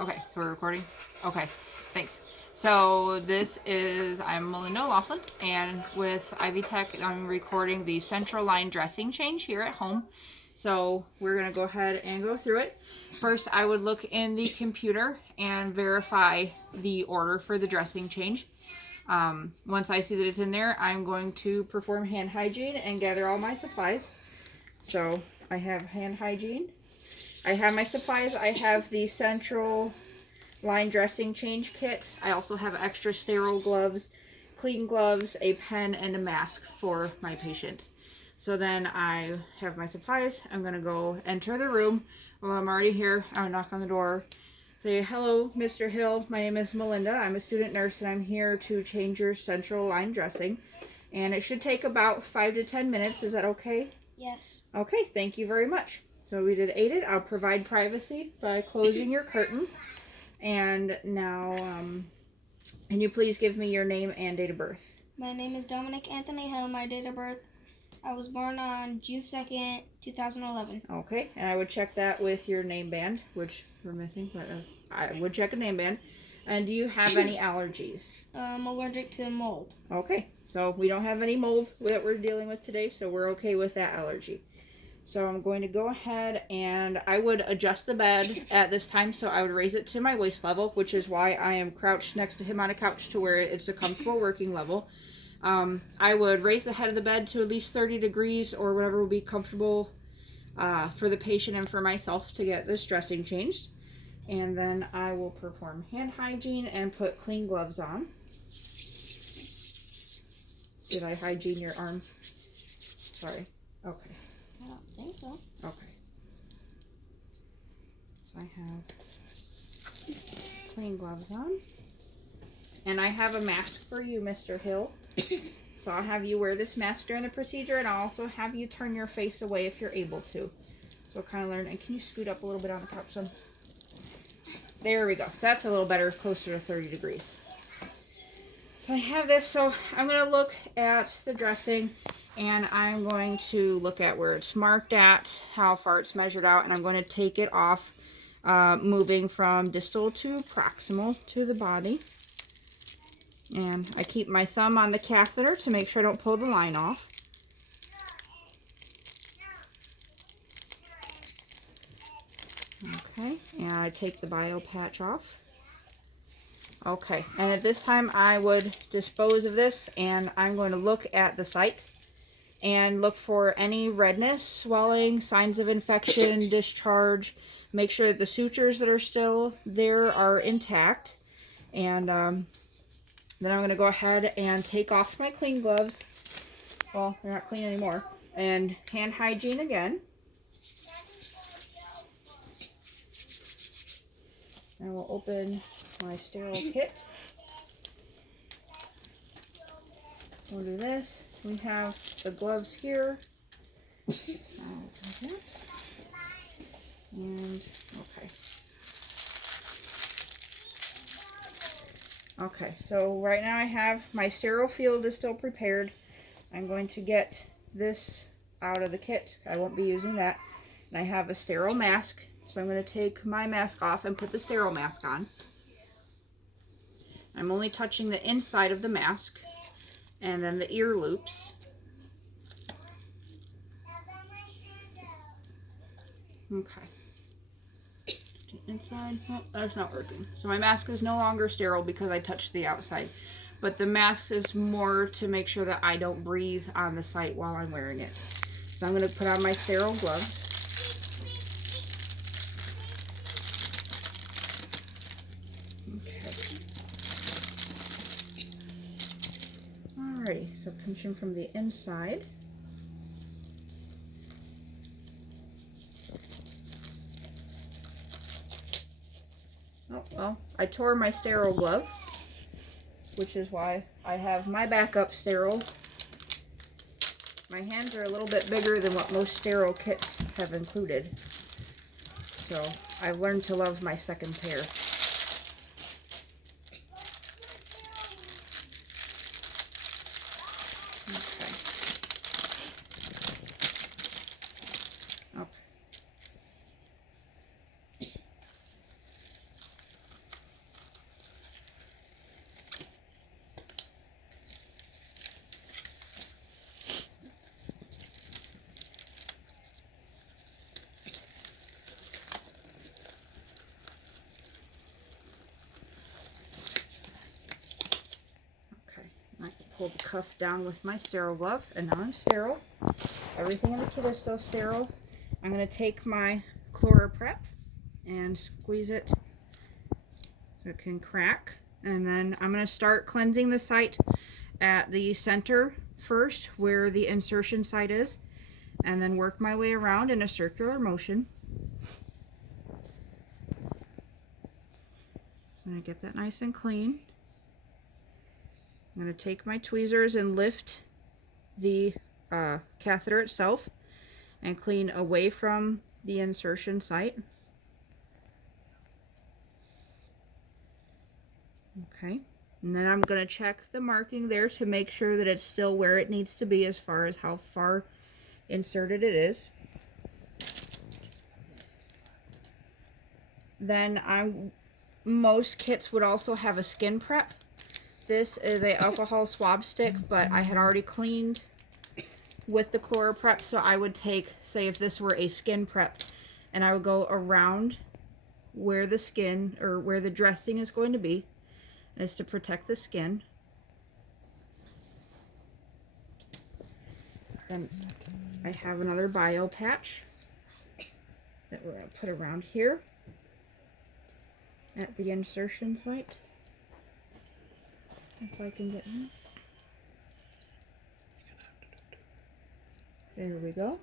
Okay, so we're recording? Okay, thanks. So I'm Melinda Laughlin, and with Ivy Tech, I'm recording the central line dressing change here at home. So we're gonna go ahead and go through it. First, I would look in the computer and verify the order for the dressing change. Once I see that it's in there, I'm going to perform hand hygiene and gather all my supplies. So I have hand hygiene. I have my supplies. I have the central line dressing change kit. I also have extra sterile gloves, clean gloves, a pen, and a mask for my patient. So then I have my supplies. I'm going to go enter the room. Well, I'm already here. I'll knock on the door. Say, hello, Mr. Hill. My name is Melinda. I'm a student nurse, and I'm here to change your central line dressing. And it should take about 5 to 10 minutes. Is that okay? Yes. Okay, thank you very much. So we did aided. I'll provide privacy by closing your curtain. And now, can you please give me your name and date of birth? My name is Dominic Anthony Hill. My date of birth, I was born on June 2nd, 2011. Okay, and I would check that with your name band, which we're missing, but I would check a name band. And do you have any allergies? I'm allergic to mold. Okay, so we don't have any mold that we're dealing with today, so we're okay with that allergy. So I'm going to go ahead and I would adjust the bed at this time. So I would raise it to my waist level, which is why I am crouched next to him on a couch to where it's a comfortable working level. I would raise the head of the bed to at least 30 degrees or whatever would be comfortable for the patient and for myself to get this dressing changed. And then I will perform hand hygiene and put clean gloves on. Did I hygiene your arm? Sorry. Okay. I don't think so. Okay. So I have clean gloves on. And I have a mask for you, Mr. Hill. So I'll have you wear this mask during the procedure, and I'll also have you turn your face away if you're able to. So kind of learn. And can you scoot up a little bit on the couch, son? There we go. So that's a little better, closer to 30 degrees. So I have this. So I'm going to look at the dressing, and I'm going to look at where it's marked at, how far it's measured out, and I'm going to take it off, moving from distal to proximal to the body. And I keep my thumb on the catheter to make sure I don't pull the line off. Okay, and I take the bio patch off. Okay, and at this time I would dispose of this, and I'm going to look at the site and look for any redness, swelling, signs of infection, discharge. Make sure that the sutures that are still there are intact. And then I'm going to go ahead and take off my clean gloves. Well, they're not clean anymore. And hand hygiene again. I will open my sterile kit. We'll do this. We have the gloves here. I'll open that. And, okay. Okay, so right now I have my sterile field is still prepared. I'm going to get this out of the kit. I won't be using that. And I have a sterile mask. So I'm going to take my mask off and put the sterile mask on. I'm only touching the inside of the mask and then the ear loops. Okay. Inside. Oh, that's not working. So my mask is no longer sterile because I touched the outside. But the mask is more to make sure that I don't breathe on the site while I'm wearing it. So I'm going to put on my sterile gloves. Alrighty, so pinching from the inside. Oh, well, I tore my sterile glove, which is why I have my backup steriles. My hands are a little bit bigger than what most sterile kits have included. So I've learned to love my second pair. pull the cuff down with my sterile glove, and now I'm sterile. Everything in the kit is still sterile. I'm going to take my ChloraPrep and squeeze it so it can crack. And then I'm going to start cleansing the site at the center first, where the insertion site is, and then work my way around in a circular motion. I'm going to get that nice and clean. I'm going to take my tweezers and lift the catheter itself and clean away from the insertion site. Okay, and then I'm going to check the marking there to make sure that it's still where it needs to be as far as how far inserted it is. Then most kits would also have a skin prep. This is a alcohol swab stick, but I had already cleaned with the ChloraPrep, so I would take, say if this were a skin prep, and I would go around where the skin, or where the dressing is going to be, and it's to protect the skin. Then I have another bio patch that we're going to put around here at the insertion site. If I can get in. There we go.